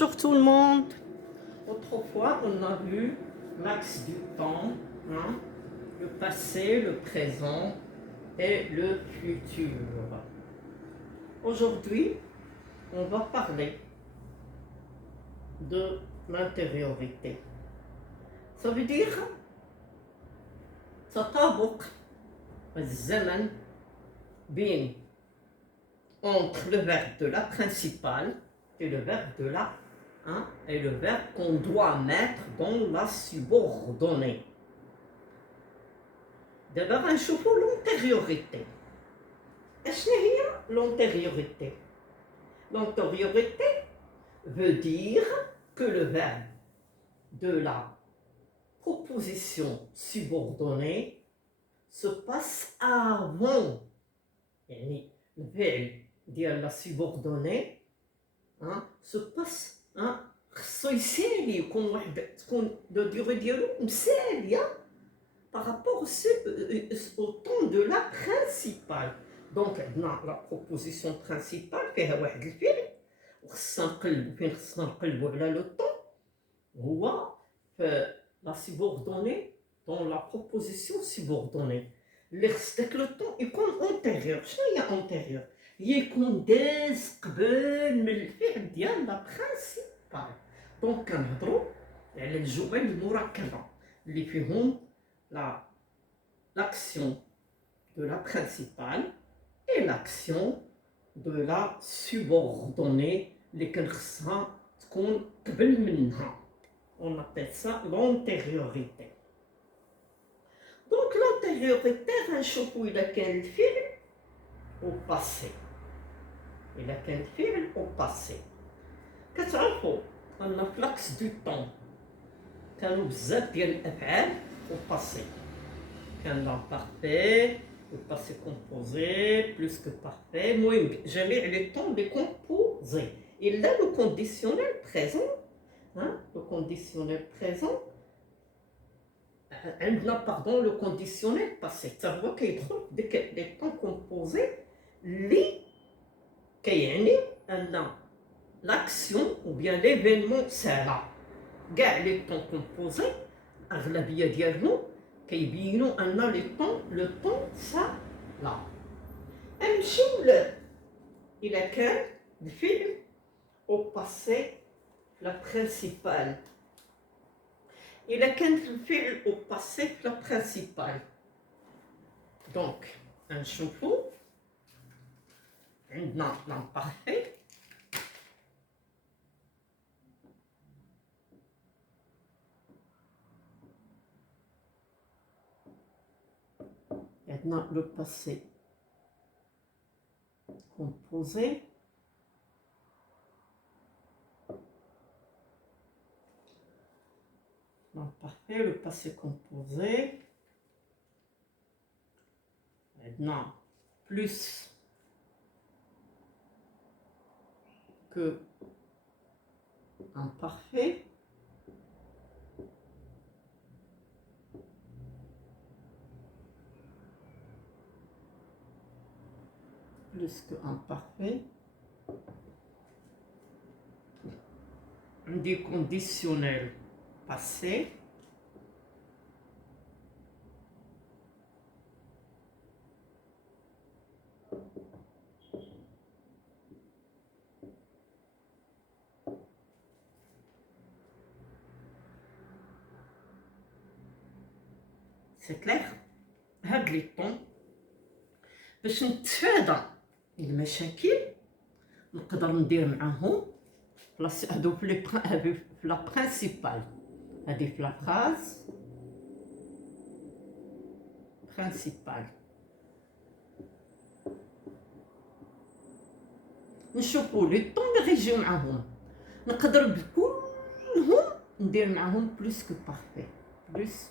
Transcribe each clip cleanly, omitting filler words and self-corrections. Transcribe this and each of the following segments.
Bonjour tout le monde. Autrefois, on a vu l'axe du temps, hein, le passé, le présent et le futur. Aujourd'hui, on va parler de l'intériorité. Ça veut dire تطابق الزمن بين entre le verbe de la principale et le verbe de la et le verbe qu'on doit mettre dans la subordonnée. D'abord, نشوفوا l'antériorité. شنو هي l'antériorité? L'antériorité veut dire que le verbe de la proposition subordonnée se passe avant. يعني الفعل ديال la subordonnée se passe خصو يسالي يكون واحد تكون لو ديغي ديالو مساليه par rapport au temps de la principale. Donc عندنا la proposition principale فيها واحد الفعل وخصنا نقلبو فين خصنا نقلبو على لو طون هو في la subordonnée dans la proposition subordonnée اللي خص داك لو طون يكون antérieur. شنو هي antérieur؟ هي يكون داز قبل من الفعل ديال لا برينسيبال. دونك كنهضروا على الجمل المركبه اللي فيهم l'action de la principale et l'action de la subordonnée اللي كان خصها تكون قبل منها. On appelle ça l'antériorité. Donc l'antériorité غنشوفوا إلا كان الفعل au passé. إلا كان الفعل au passé. كتعرفوا أن في l'axe du temps كانوا بزاف ديال الأفعال au passé. كان l'imparfait, le passé composé, plus que parfait, المهم جميع les temps des composés. Et là le conditionnel présent, le conditionnel présent, pardon, le conditionnel passé. Ça veut dire qu'il les temps composés اللي كيعني أن l'action ou bien l'événement سارة. كاع les temps composés الأغلبية ديالهم كيبينوا أن le temps ça là. نمشيو إلا كان الفعل au passé la principale. إلا كان الفعل au passé la principale. Donc نشوفوا عندنا l'imparfait عندنا le passé composé l'imparfait, le passé composé maintenant plus que imparfait plus que imparfait. Des conditionnels passés c'est clair. هاد لي طون باش نتفادى المشاكل نقدر ندير معاهم هادو في لا برينسيبال. هادي في لا فراز برينسيبال نشوفوا لي طون اللي غيجيو معاهم نقدر بكلهم ندير معاهم بلوس كو بارفي. بلوس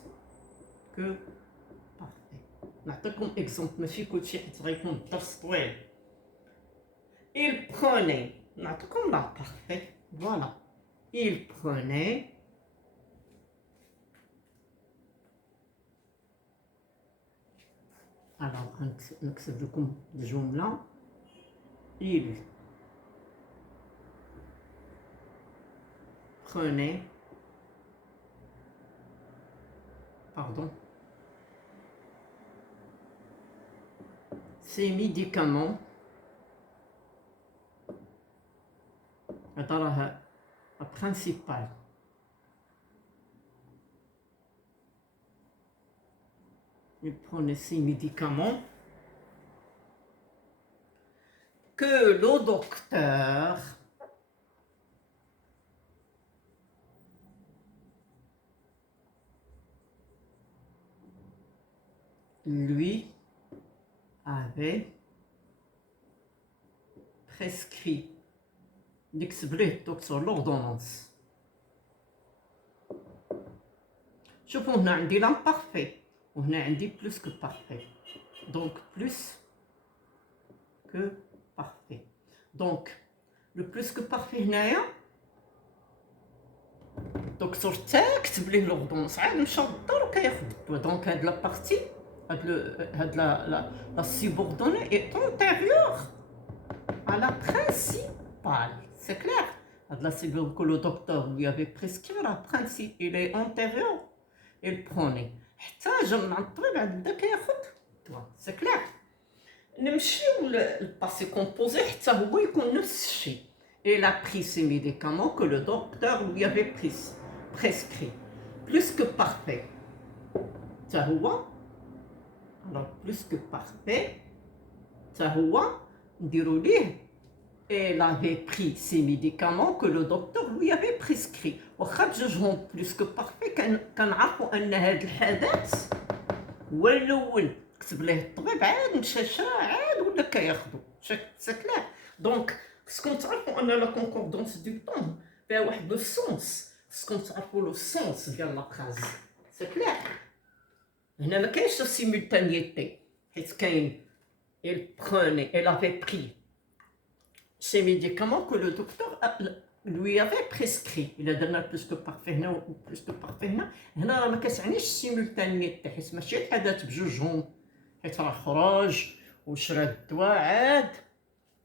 كو بارفي. نعطيكم اكزومبل ماشي كلشي حيت غيكون الدرس طويل. il prenait نعطيكم لا بارفي. فوالا il prenait alors نكتب لكم الجمله il prenez, pardon, ces médicaments. هذا راه principal. Vous prenez ces médicaments que le docteur lui avait prescrit. نكتب ليه الدكتور لوردونونس. شوفوا هنا عندي لامبارفي وهنا عندي بلوس كو بارفي، دونك بلوس كو بارفي. دونك لو بلوس كو بارفي هنايا الدكتور تا كتب ليه لوردونونس، عاد مشى للدار وكياخد الدواء. دونك هاد لا بارتي هاد لا سيبوردوني اي انتيريور à la principale. C'est clair. Là, c'est que le docteur lui avait prescrit la principe. Il est antérieur. Il prenait. حتى جمع الطبيب عاد بدا كياخد الدواء. C'est clair. نمشيو للباسي كومبوزي حتى هو يكون نفس الشيء. Il a pris ces médicaments que le docteur lui avait prescrit. Plus que parfait. حتى هو. Alors, plus que parfait. حتى هو نديرو ليه. Elle avait pris ces médicaments que le docteur lui avait prescrit. واخا بجوجهم بلوس كو بارفي كنعرفوا ان هذا الحدث هو الاول كتب ليه الطبيب، عاد مشى شرا عاد ولا كياخدو. سكلا. دونك خصكم تعرفوا ان لا كونكوردونس دو طون فيها واحد لو سونس، خصكم تعرفوا لو سونس ديال لا فراز. سكلا. هنا ما كاينش سيمولتانيتي حيت كاين elle avait pris ces médicaments que le docteur lui avait prescrit. Il a donné plus que parfait هنا و plus que parfait هنا. هنا راه ما كتعنيش سيمولتانيتي حيت ماشي الحدث بجوجهم، حيت راه خرج وشرا الدواء عاد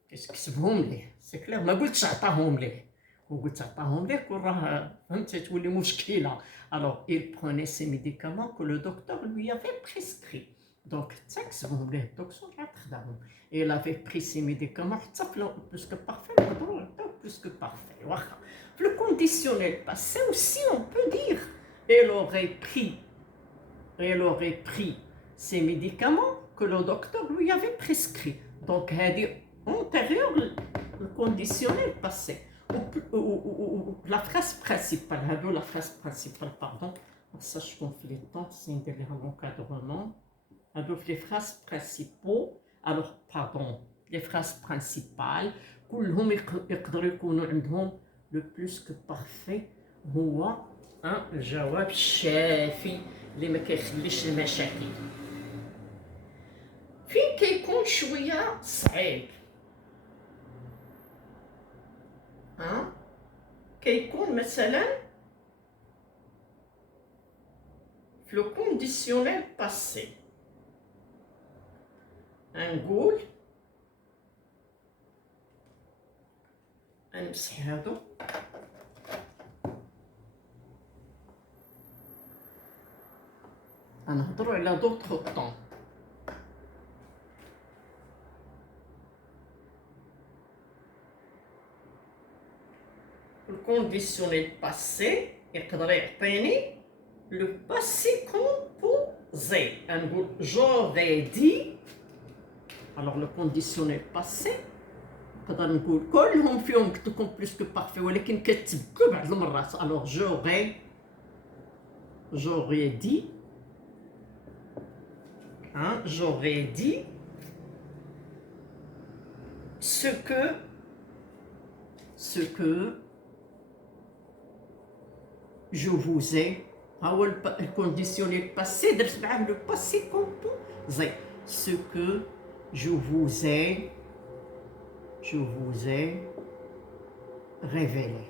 كتكتبهم ليه. سي كلير. ما قلتش عطاهم ليه، وقلت عطاهم ليه كون راه فهمتي تولي مشكله. Alors il prenait ces médicaments que le docteur lui avait prescrit. Donc تكتبهم ليه الدكتور عاد خداهم. Il avait pris ces médicaments حتى في plus que parfait نقدروا نعطيو plus que parfait. واخا في le conditionnel passé aussi on peut dire elle aurait pris ces médicaments que le docteur lui avait prescrit. Donc هذه antérieure le conditionnel passé ou la phrase principale. هذو la phrase principale pardon. Ça je confie les temps c'est ندير لها l'encadrement. هذو les phrases principaux. Alors pardon les phrases principales كلهم يقدروا يكونوا عندهم le plus que parfait هو الجواب الشافي اللي ما كيخليش المشاكل. فين كيكون شويه صعيب كيكون مثلا في لو كونديسيونيل باسي. نقول نمسح هادو نهضروا على دوطخ طون. الكونديسيونيل باسي يقدر يعطيني لو باسي كومبوزي. نقول جوغي دي. alors le conditionnel passé نقدر نقول كلهم فيهم قلت لكم بلوس كو بارفي ولكن كتبدلوا بعض المرات. alors j'aurais dit j'aurais dit ce que je vous ai. هو الكونديسيونيل باسي درت معاه لو باسي كومبوزي. ce que je vous ai révélé.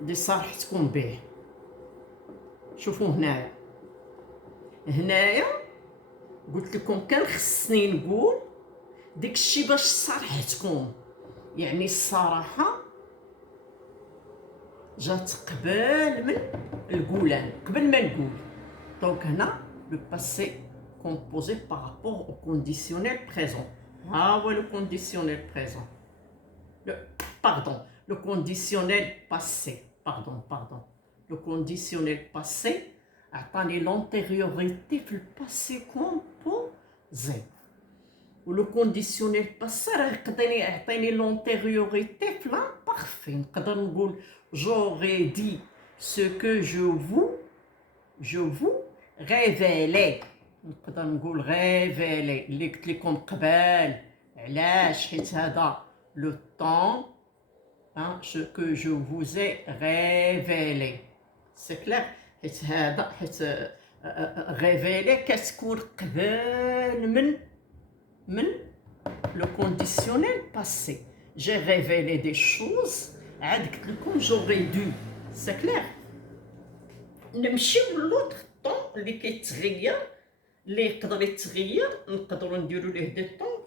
دي صارحتكم به. شوفوا هنايا قلت لكم كان خصني نقول ديك الشيء باش صارحتكم، يعني الصراحه جات قبل من القولان قبل ما نقول. دونك هنا لو باسي كومبوزي بارابور او كونديسيونيل بريزون. ها هو لو كونديسيونيل بريزون. Le conditionnel passé. Pardon. Le conditionnel passé عطاني l'antériorité في الباسي كومبوزي. ولو كونديسيونيل باسي راه يعطيني لونتيريوريتي في لامبارفي. نقدر نقول j'aurais dit ce que je vous révélais. نقدر نقول révélé اللي قلت لكم قبل. علاش؟ حيت هذا لو طون ce que je vous ai révélé. C'est clair. حيت هذا حيت révélé كتكون قبل من le conditionnel passé. J'ai révélé des choses. عاد قلت لكم j'aurais dû. C'est clair. نمشيو للوتر طون اللي كيتغير اللي يقدر يتغير نقدروا نديروا ليه دي طون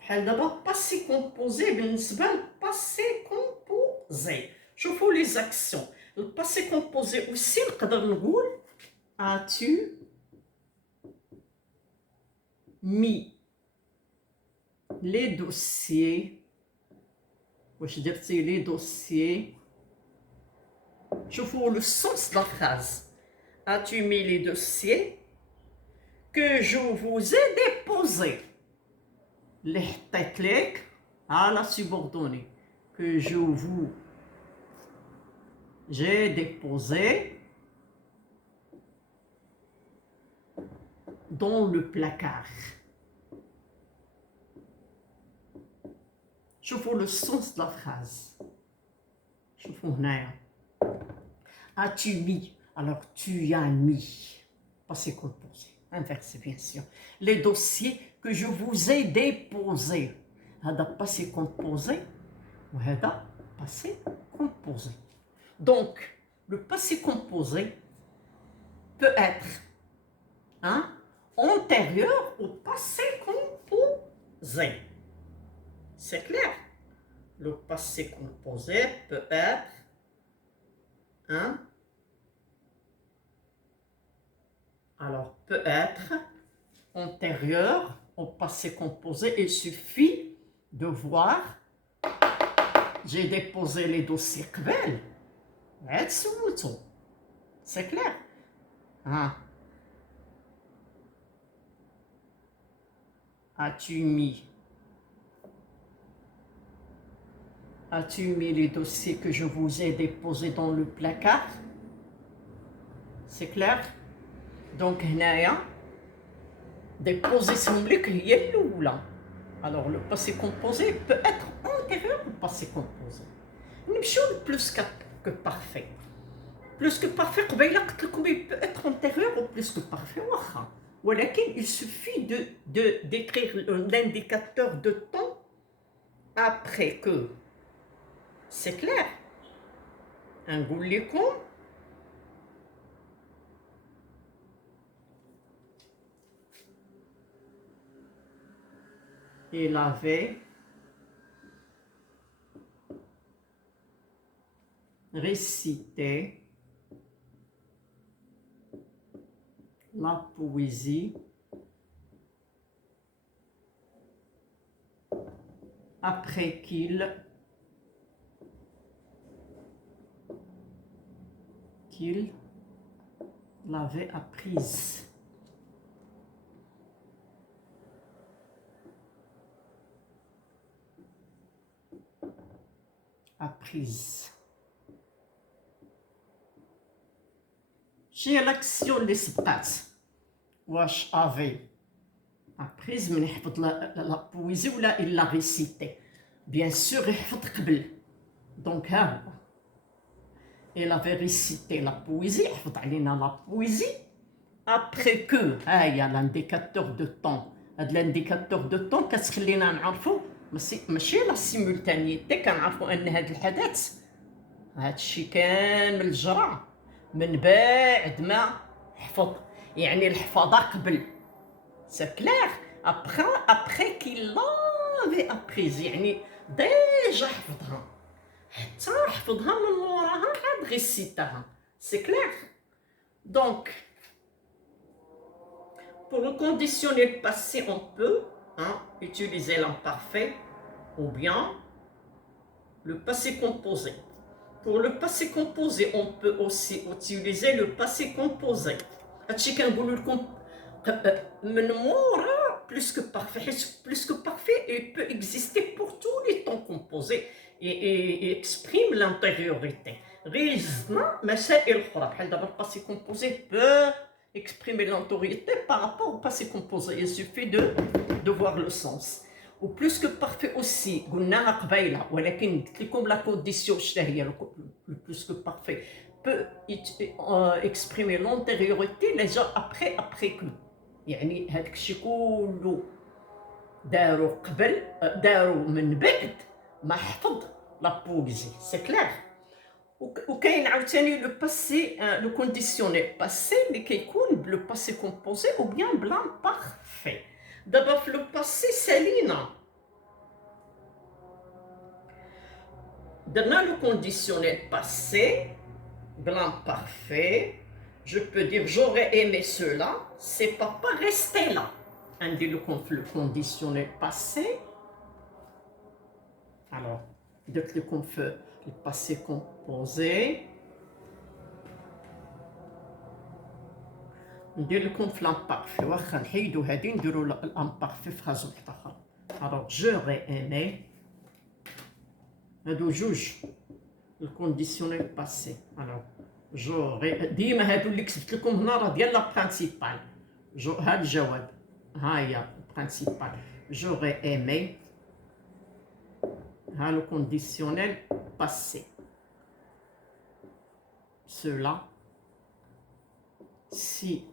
بحال دابا باسي كومبوزي. بالنسبه للباسي كومبوزي شوفوا لي زاكسيون. الباسي كومبوزي اوسي نقدر نقول as-tu mis les dossiers. واش درتي لي دوسيي؟ شوفوا لو سونس de la phrase. As-tu mis les dossiers que je vous ai déposés. اللي حطيت لك على subordonné que j'ai déposé dans le placard. شوفوا le sens de la phrase. شوفوا هنايا as-tu mis. Alors tu as mis passé composé inversé bien sûr. Les dossiers que je vous ai déposés. هذا passé composé وهذا passé composé. Donc le passé composé peut être antérieur au passé composé. C'est clair. Le passé composé peut être alors peut être antérieur au passé composé. Il suffit de voir. J'ai déposé les dossiers قبل. عاد سولتو. C'est clair. As-tu mis les dossiers que je vous ai déposés dans le placard? C'est clair. Donc هنايا déposé لك هي الاولى. Alors le passé composé peut être antérieur au passé composé. نمشيو plus que parfait. Plus que parfait قبيله قلت لكم il peut être antérieur au plus que parfait واخا. ولكن il suffit d'écrire l'indicateur de temps après que. C'est clair. نقول لكم il avait récité la poésie après qu'il l'avait apprise. شنو لاكسيون اللي سبقات؟ واش افي ابريز من يحفظ لا بويزي ولا الا ريسيتي؟ بيان سور يحفظ قبل. دونك ها هو il avait récité la poésie. يحفظ علينا لا بويزي après que. ها هي لانديكاتور دو طون. هاد لانديكاتور دو طون كتخلينا نعرفو ماشي لا سيمولتانيتي. كنعرفو ان هاد الحدث هادشي كامل جرى من بعد ما حفظ. يعني الحفاظه قبل. سي كلير. après qu'il l'avait apprise يعني ديجا حفظها. حتى حفظها من موراها عاد غيسيتها. C'est clair. Donc, pour le conditionnel passé, on peut utiliser l'imparfait ou bien le passé composé. Pour le passé composé, on peut aussi utiliser le passé composé. هادشي كنقول لكم من مورا plus que parfait. Plus que parfait, il peut exister pour tous les temps composés et exprime l'antériorité. Résultat, مسائل أخرى بحال دابا le passé composé peut exprimer l'antériorité par rapport au passé composé. Il suffit de voir le sens. Ou plus que parfait aussi, قلناها قبيله ولكن قلت لكم لا كونديسيون شنو هي le plus que parfait peut exprimer l'antériorité déjà après que. يعني هذاك الشيء كله داروا قبل داروا من بعد ما حفظ لا بويزي. سي كلير. وكاين عاوتاني لو باسي لو كونديسيونيل باسي اللي كيكون بلو باسي كومبوزي او بيان بلان بارفي. دابا في لو باسي سالينا درنا لو كونديسيونيل باسي بلان بارفي. Je peux dire j'aurais aimé cela, c'est papa resté là. On dit le conditionnel passé. Alors, depuis qu'on fait le passé composé, on dit le conflit imparfait. Alors, j'aurais aimé. هادو جوج الكونديسيونيل باسي. alors j'aurais ديما هادو اللي كتبت لكم هنا راه ديال لا برينسيبال. هاد الجواب ها هي برينسيبال. j'aurais aimé ها لو كونديسيونيل باسي cela si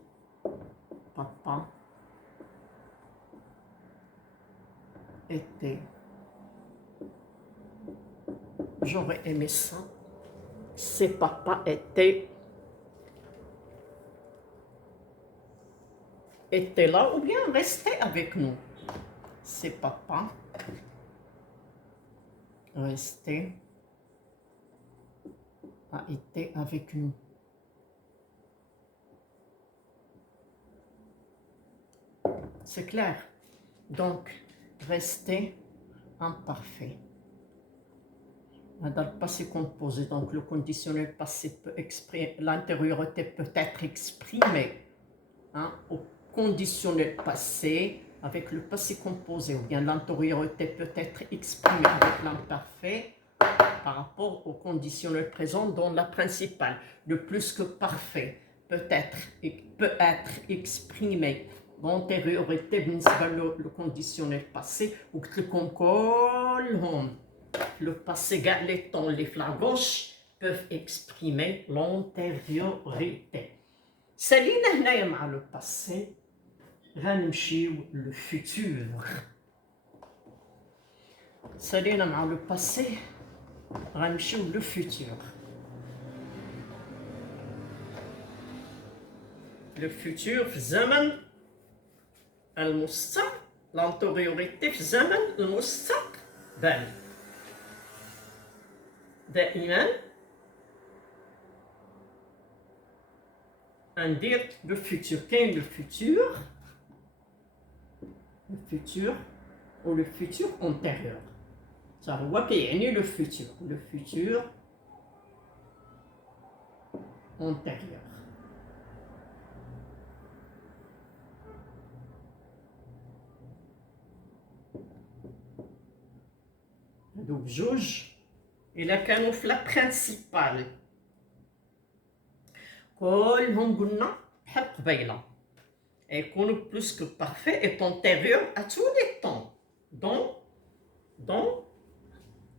papa était. J'aurais aimé ça si papa était là ou bien restait avec nous. Si papa a été avec nous. C'est clair. Donc, rester imparfait. Dans le passé composé, donc le conditionnel passé peut exprimer, l'antériorité peut être exprimée au conditionnel passé avec le passé composé, ou bien l'antériorité peut être exprimée avec l'imparfait par rapport au conditionnel présent dans la principale. Le plus que parfait peut être exprimé l'antériorité le conditionnel passé ou comme كلهم le passé les temps les flancs gauche peuvent exprimer l'antériorité. سالينا هنايا مع le passé غنمشيو le futur. سالينا مع le passé غنمشيو le futur. le futur في الزمن المستقبل. l'antériorité في الزمن المستقبل. دائما ندير لو فيتور. كاين لو فيتور و لو فيتور انتيريور. صح هو كيعني لو فيتور انتيريور. هادو بجوج إلا كانوا في لا برينسيبال كلهم قلنا بحال قبيله يكونوا بلوس كو بارفي et antérieur à tous les temps dans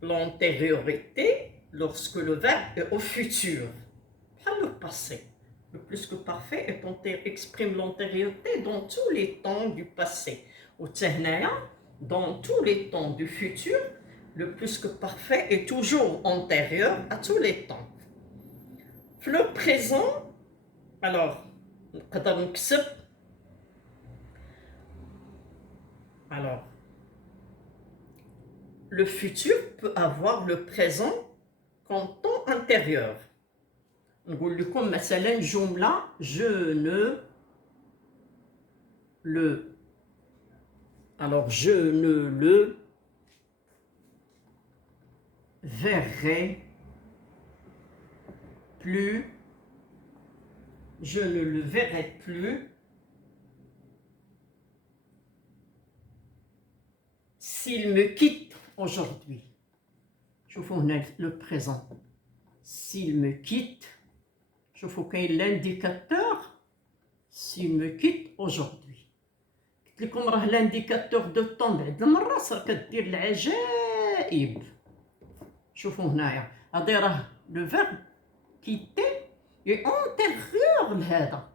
l'antériorité lorsque le verbe est au futur. بحال le passé. Le plus que parfait exprime l'antériorité dans tous les temps du passé. وتهنايا dans tous les temps du futur. Le plus que parfait est toujours antérieur à tous les temps. Le présent, alors, le futur peut avoir le présent comme temps antérieur. نقول لكم مثلا جملة je ne le alors je ne le verrai plus, je ne le verrai plus s'il me quitte aujourd'hui. شوفوا هنا le présent. S'il me quitte, شوفوا كاين l'indicateur s'il me quitte aujourd'hui. قلت لكم راه l'indicateur de temps بعد المرات راه كدير العجائب. شوفوا هنايا هادي راه لو فيرب كيتي اي انتيريور لهذا،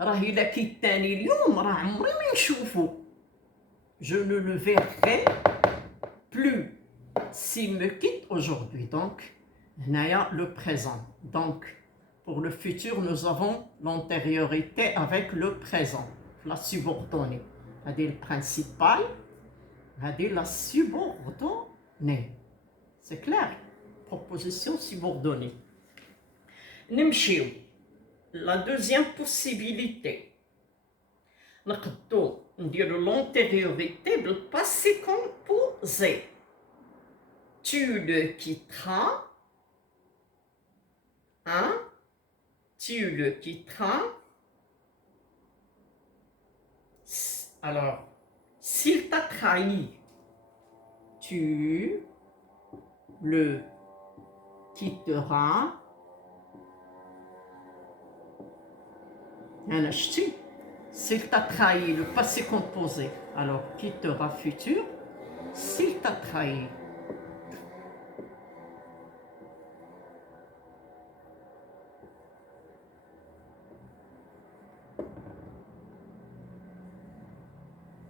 راه الا كيتاني اليوم راه عمري ما نشوفو. je ne le verrai plus s'il me quitte aujourd'hui. Donc هنايا le présent. Donc pour le futur nous avons l'antériorité avec le présent, la subordonnée. هادي البرينسيبال، هادي la subordonnée. C'est clair? Proposition subordonnée. نمشيو la deuxième possibilité. نقدو نديرو l'antériorité بالpassé composé. Tu le quitteras, hein? Tu le quitteras. Alors, s'il t'a trahi, tu le quitteras. S'il t'a trahi, le passé composé. Alors, quittera futur. S'il t'a trahi.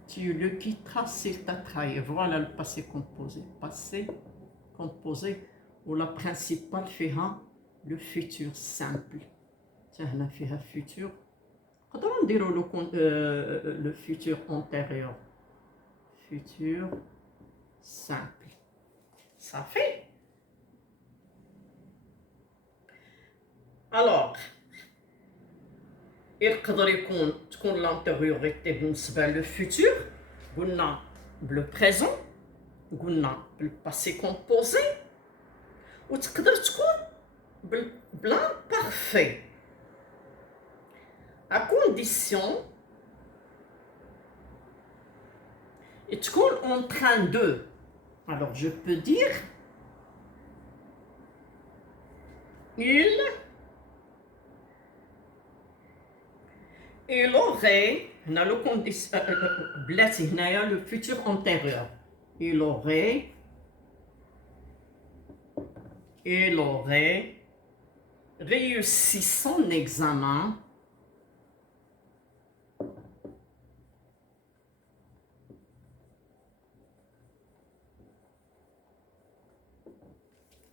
Tu le quitteras s'il t'a trahi. Voilà le passé composé. Passé composé où la principale fera le futur simple. هنا فيها futur. نقدروا نديروا le futur antérieur. Futur simple. Ça fait. Alors, يقدر يكون تكون l'antériorité بالنسبة لو futur. قلنا بلو présent. قلنا بالpassé composé. وتقدر تكون بالimparfait. À condition et تكون en train de. Alors je peux dire il aurait هنا لو كونديسيون بلاتي هنايا لو futur antérieur. il aurait réussi son examen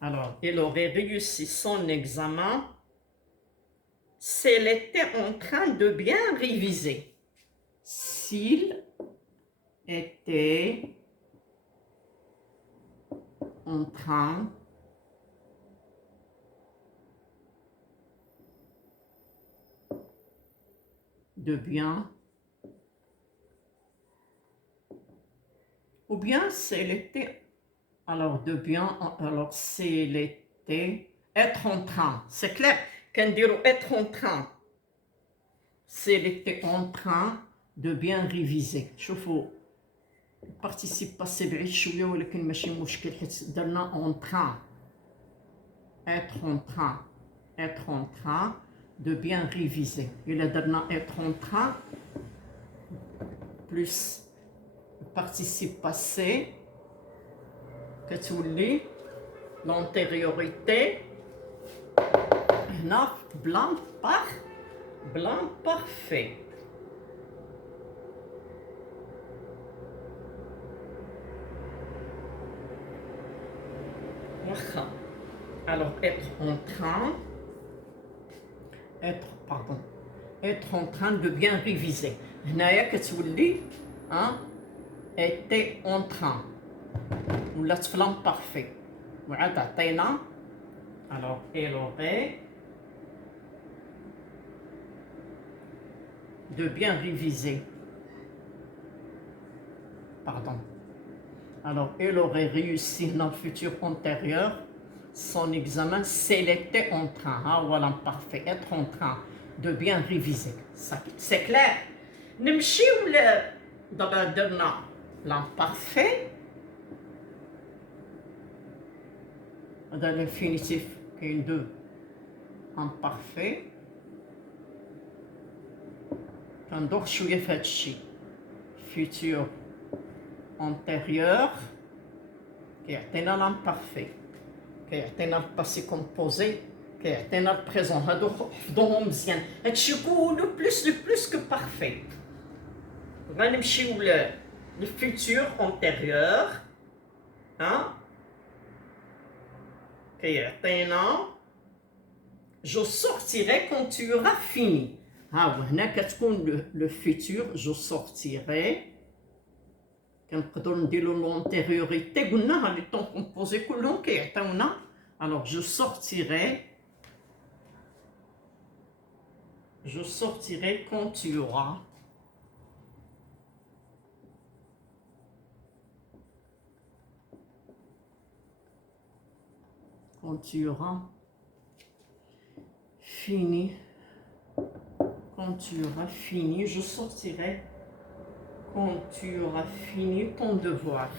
Alors, il aurait réussi son examen s'il était en train de bien réviser. S'il était en train de bien, ou bien s'il était, alors de bien, alors s'il était, être en train, c'est clair, qu'un dire être en train, s'il était en train de bien réviser. شوفوا participe passé بعيد شويه ولكن ماشي مشكل حيت درنا en train. être en train de bien réviser. إلا درنا être en train plus participe passé كتولي l'antériorité هنا blanc parfait. واخا. Alors être en train en train de bien réviser. هنايا كتولي était en train ولات في l'imparfait. وعاد عطينا Alors, elle aurait de bien réviser. Pardon. Alors, elle aurait réussi dans le futur antérieur son examen si elle était en train, hein, ou l'imparfait, être en train de bien réviser. C'est clair. نمشيو دابا درنا l'imparfait. هذا l'infinitif كاين دو imparfait. كندوخ شويه في هذا الشيء. futur antérieur كيعطينا l'imparfait. كيعطينا الباسي كومبوزي كيعطينا البريزون. هادو حفظوهم مزيان. هادشي كله بلوس كو بارفي. غنمشيو للفيتور انتيريور ها كيعطينا جو سورتيري كون tu auras fini. ها هو هنا كتكون لو فيتور جو سورتيري. كنقدروا نديروا لونتيريوريتي قلنا لي طون كومبوزي كلهم كيعطيونا. alors je sortirai quand tu auras fini. Quand tu auras fini, je sortirai quand tu auras fini ton devoir.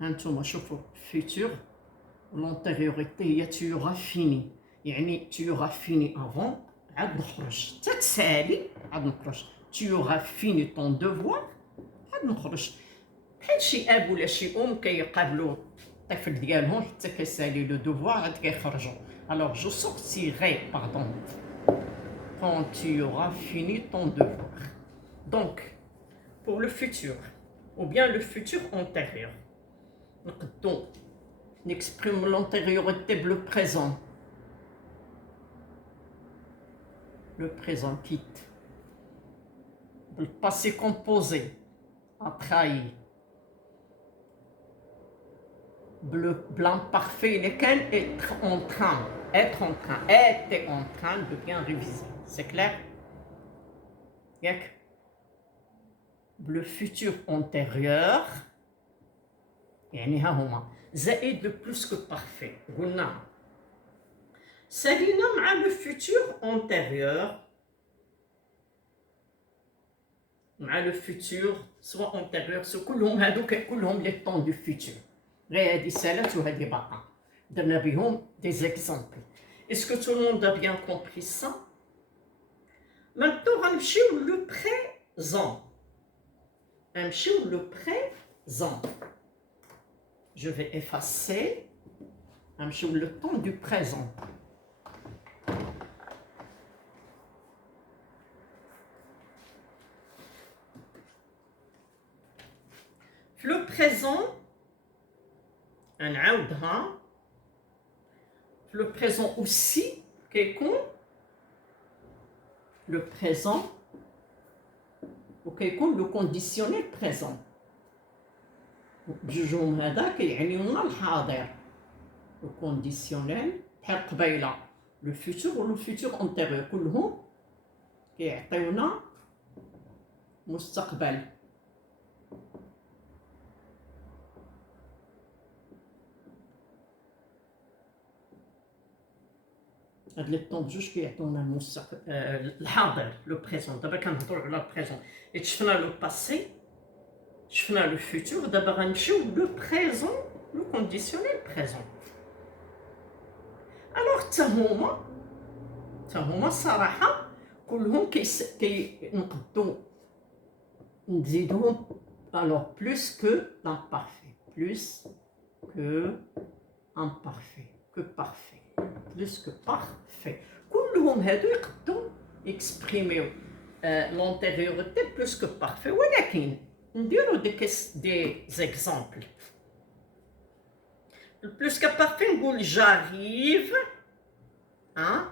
هانتوما شوفوا futur l'antériorité هي tu auras fini. يعني tu auras fini avant عاد نخرج حتى تسالي عاد نخرج. tu auras fini ton devoir عاد نخرج. بحال شي اب ولا شي ام كيقابلوا الطفل ديالهم حتى كيسالي لو دوفوار عاد كيخرجوا. alors je sortirai pardon quand tu auras fini ton devoir. donc pour le futur ou bien le futur antérieur نقدروا نexprime l'antériorité بلو présent. le présent quitte le passé composé a trahi. blanc parfait il est être en train était en train de bien réviser. c'est clair ياك. le futur antérieur يعني ها هما زائد لو بلوس كو بارفي. قلنا سالينا مع لو فيتور انتيريور مع لو فيتور سوا انتيريور سو كلهم هادو كلهم لي طون دو فيتور. غير هادي سالات وهادي باقا درنا بهم دي زيكزامبل. اسكو تو الموند ا بيان كومبري سا. maintenant غنمشيو لو بريزون. غنمشيو لو بريزون. je vais effacer le temps du présent. Le présent نعاودها. le présent aussi كيكون le présent وكيكون le conditionnel présent. بجوجهم هذا كيعنيونا الحاضر. لو كونديسيونيل بحال قبيله لو فيتور ولو فيتور انتيريور كلهم كيعطيونا مستقبل. هاد لي طون بجوج كيعطيونا المستقبل الحاضر لو بريزون. دابا كنهضروا على البريزون. شفنا لو باسي شفنا لو فيتور. دابا غنمشيو لو بريزون لو كونديسيونيل بريزون. الوغ حتى هما الصراحه كلهم نقدو نزيدوهم. الوغ بلوس كو l'imparfait بلوس كو imparfait كو بارفي بلوس كو بارفي. كلهم هادو يقدو اكسبريميو لونتيريوريتي بلوس كو بارفي. ولكن نديرو دي زيكزامبل. plus que parfait نقول j'arrive hein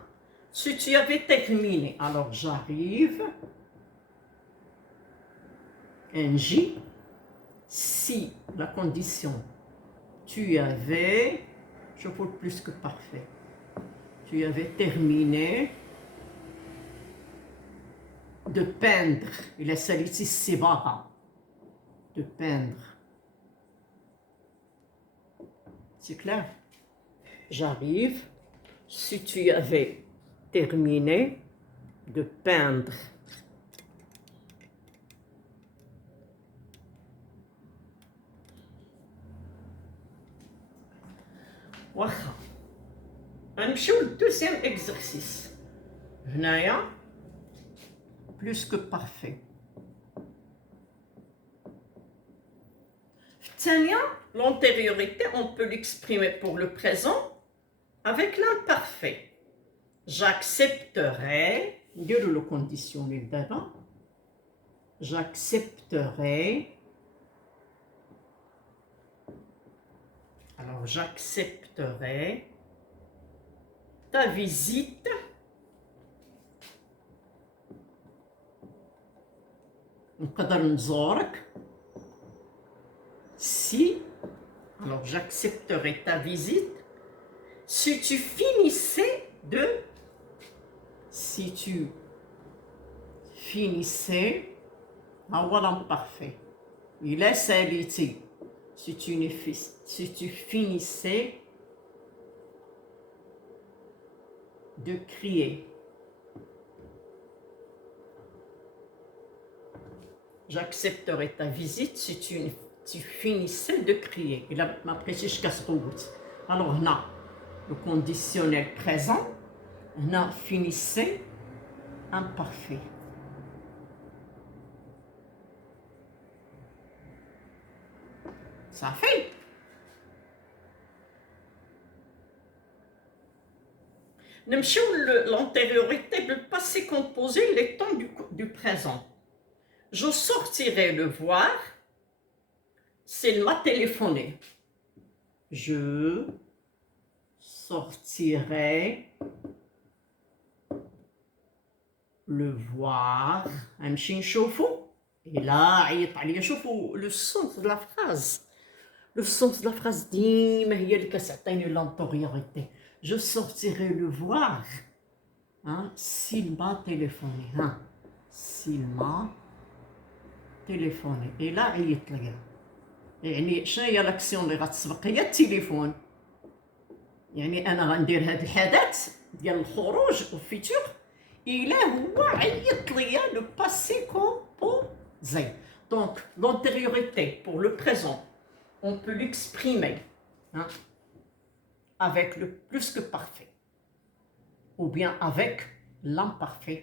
si tu avais terminé. alors j'arrive نجي si la condition tu avais, je veux plus que parfait, tu avais terminé de peindre, il a saliti sibara, de peindre. C'est clair? J'arrive, si tu avais terminé de peindre. واخا غنمشيو للدوزيام اكزرسيس. هنايا plus que parfait. في الثانية l'antériorité on peut l'exprimer pour le présent avec l'imparfait. J'accepterai, نديرو le conditionnel d'avant. J'accepterai. Alors, j'accepterai ta visite نقدر نزورك si, alors j'accepterai ta visite si tu finissais de, si tu finissais, voilà parfait, il est saliti. Si tu finissais de crier. J'accepterai ta visite si tu finissais de crier. Il a ma précise casse-route. Alors, on a le conditionnel présent, on a finissait imparfait. Ça fait. نمشيو l'antériorité le passé composé, les temps du présent. Je sortirai le voir s'il m'a téléphoné. Je sortirai le voir. نمشي نشوفو. Et là, عيط عليا. شوفوا le sens de la phrase. Le sens de la phrase ديما هي اللي كتعطيني l'antériorité. Je sortirai le voir s'il m'a téléphoné. S'il m'a téléphoné. Et là عيط ليا. يعني شنو هي لاكسيون اللي غتسبق؟ هي التليفون. يعني انا غندير هذا الحدث ديال الخروج والفيتور الا هو عيط ليا le passé composé. Donc l'antériorité pour le présent on peut l'exprimer avec le plus que parfait ou bien avec l'imparfait,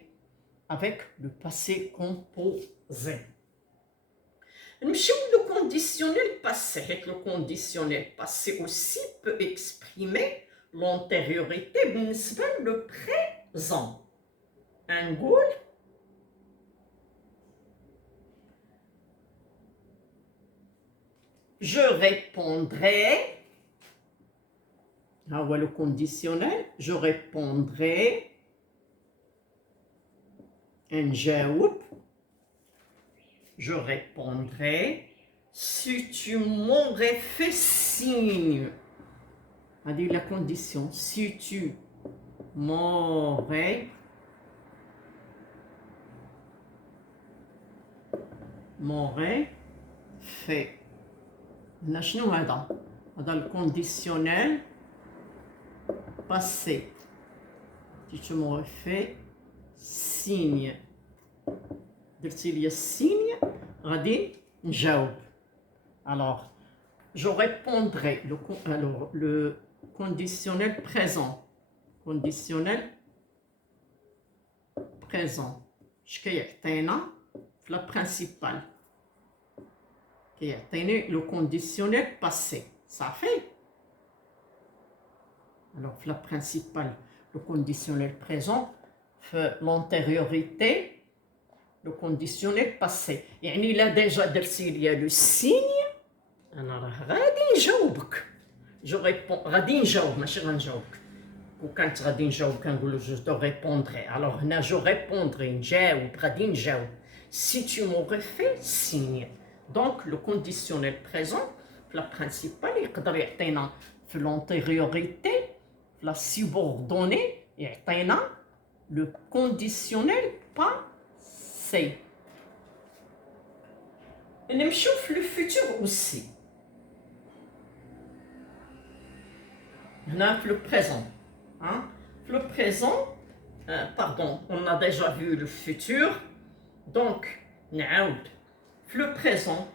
avec le passé composé. Le conditionnel passé, le conditionnel passé aussi peut exprimer l'antériorité بالنسبة le présent. نقول je répondrai, le conditionnel, je répondrai, نجاوب, je répondrai si tu m'aurais fait signe. C'est la condition, si tu m'aurais fait. شنو هذا الكونديسيونيل passé. Si tu m'aurais fait signe, درتي لي السيني غادي نجاوب. Alors je répondrai le conditionnel présent. Conditionnel présent. اش كيعطينا في la principale. كيعطيني le conditionnel passé. Ça fait. Alors la principale, le conditionnel présent, l'antériorité, le conditionnel passé. يعني إلا ديجا درتي ليا لو سيني أنا راه غادي نجاوبك. جو ريبون غادي نجاوب ماشي غنجاوبك. وكانت غادي نجاوب كنقولو جو تو ريبوندري. alors هنا جو ريبوندري نجاوب غادي نجاوب. Si tu m'aurais fait signe. Donc, le conditionnel présent, la principale, il يعطينا في l'antériorité, la subordonnée, يعطينا le conditionnel passé. نمشيو في le futur aussi. هنا في le présent. Hein? Le présent, pardon, on a déjà vu le futur. Donc, نعاود في le présent.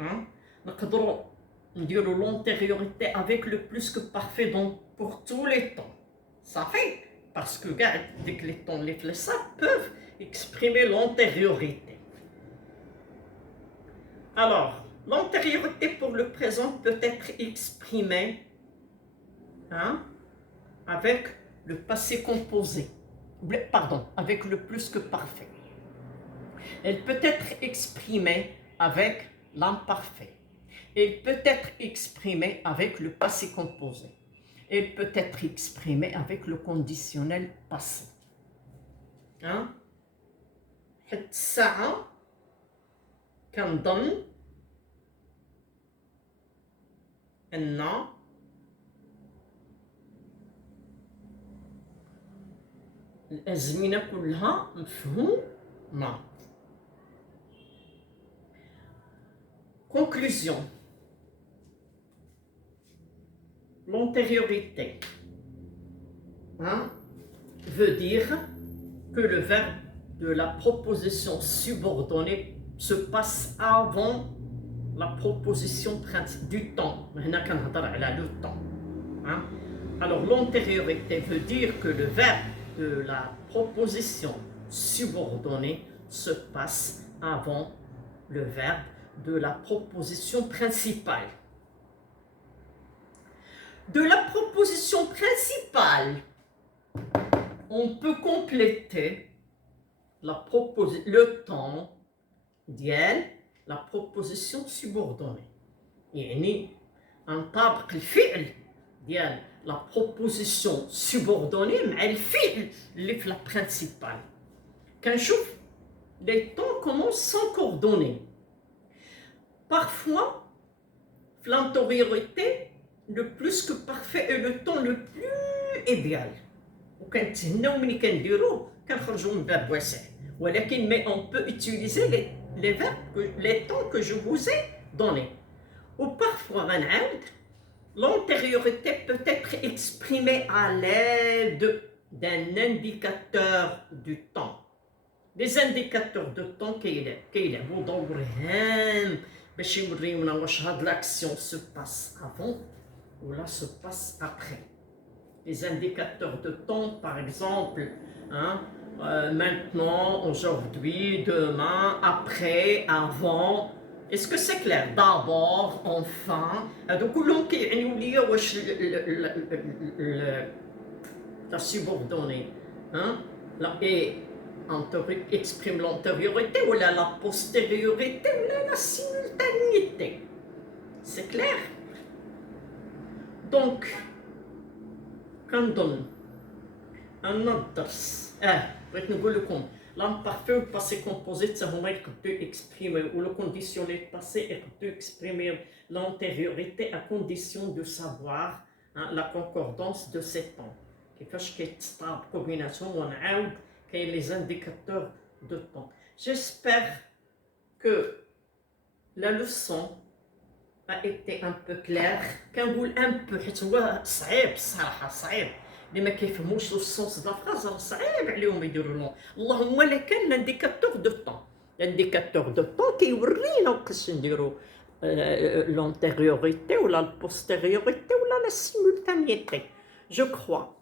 Hein? نقدروا نديروا l'antériorité avec le plus que parfait donc pour tous les temps. Ça fait parce que regarde, dès que les temps les flexibles peuvent exprimer l'antériorité. Alors, l'antériorité pour le présent peut être exprimée, hein, avec le passé composé. Pardon, avec le plus que parfait. Elle peut être exprimée avec l'imparfait. Elle peut être exprimée avec le passé composé. Elle peut être exprimée avec le conditionnel passé. Hein? حتى الساعة كنظن أن الأزمنة كلها مفهومة. Conclusion. L'antériorité, hein, veut dire que le verbe de la proposition subordonnée se passe avant la proposition du temps. Le temps. Hein? Alors l'antériorité veut dire que le verbe de la proposition subordonnée se passe avant le verbe de la proposition principale. De la proposition principale, on peut compléter le temps ديال la proposition subordonnée. يعني نطابق الفعل ديال la proposition subordonnée مع الفعل اللي في la principale. كنشوف les temps commencent sans coordonner. Parfois, l'antériorité, le plus que parfait est le temps le plus idéal. وكنتهناو ملي كنديروه كنخرجوا من باب واسع. ولكن mais on peut utiliser les verbes, les temps que je vous ai donnés. Ou parfois, l'antériorité peut être exprimée à l'aide d'un indicateur du temps. Les indicateurs de temps كيلعبوا دور هام باش يوريونا واش هاد l'action se passe avant ou là se passe après. Les indicateurs de temps, par exemple, hein, maintenant, aujourd'hui, demain, après, avant. Est-ce que c'est clair? D'abord, enfin. Donc, la subordonnée. Hein? Et exprime l'antériorité ou la postériorité ou la simultanéité. C'est clair? Donc, كنظن أن الدرس بغيت نقول لكم l'imparfait و passé composé حتى هما يقدروا exprimer ou le conditionnel passé يقدروا exprimer l'antériorité à condition de savoir la concordance de ces temps. كيفاش كيتطابقوا بيناتهم ونعاود كاين les indicateurs de temps. J'espère que la leçon a été un peu clair. كنقول un peu حيت هو صعيب الصراحه صعيب اللي ما كيفهموش السونس د الفراز راه صعيب عليهم يديروا لهم. اللهم الا كان لانديكاتور دو طون. لانديكاتور دو طون كيورينا وكاش نديروا l'antériorité ou la postériorité ou la simultanéité. Je crois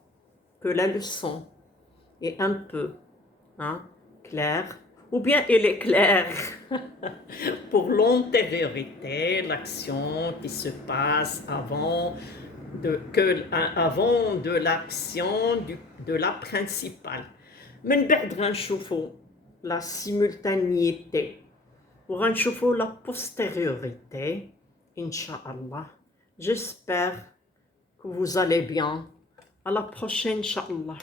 que la leçon est un peu claire. Ou bien elle est claire pour l'antériorité, l'action qui se passe avant de l'action de la principale. من بعد غنشوفوا la simultanéité وغنشوفوا la postériorité. Inch'Allah. J'espère que vous allez bien. À la prochaine, Inch'Allah.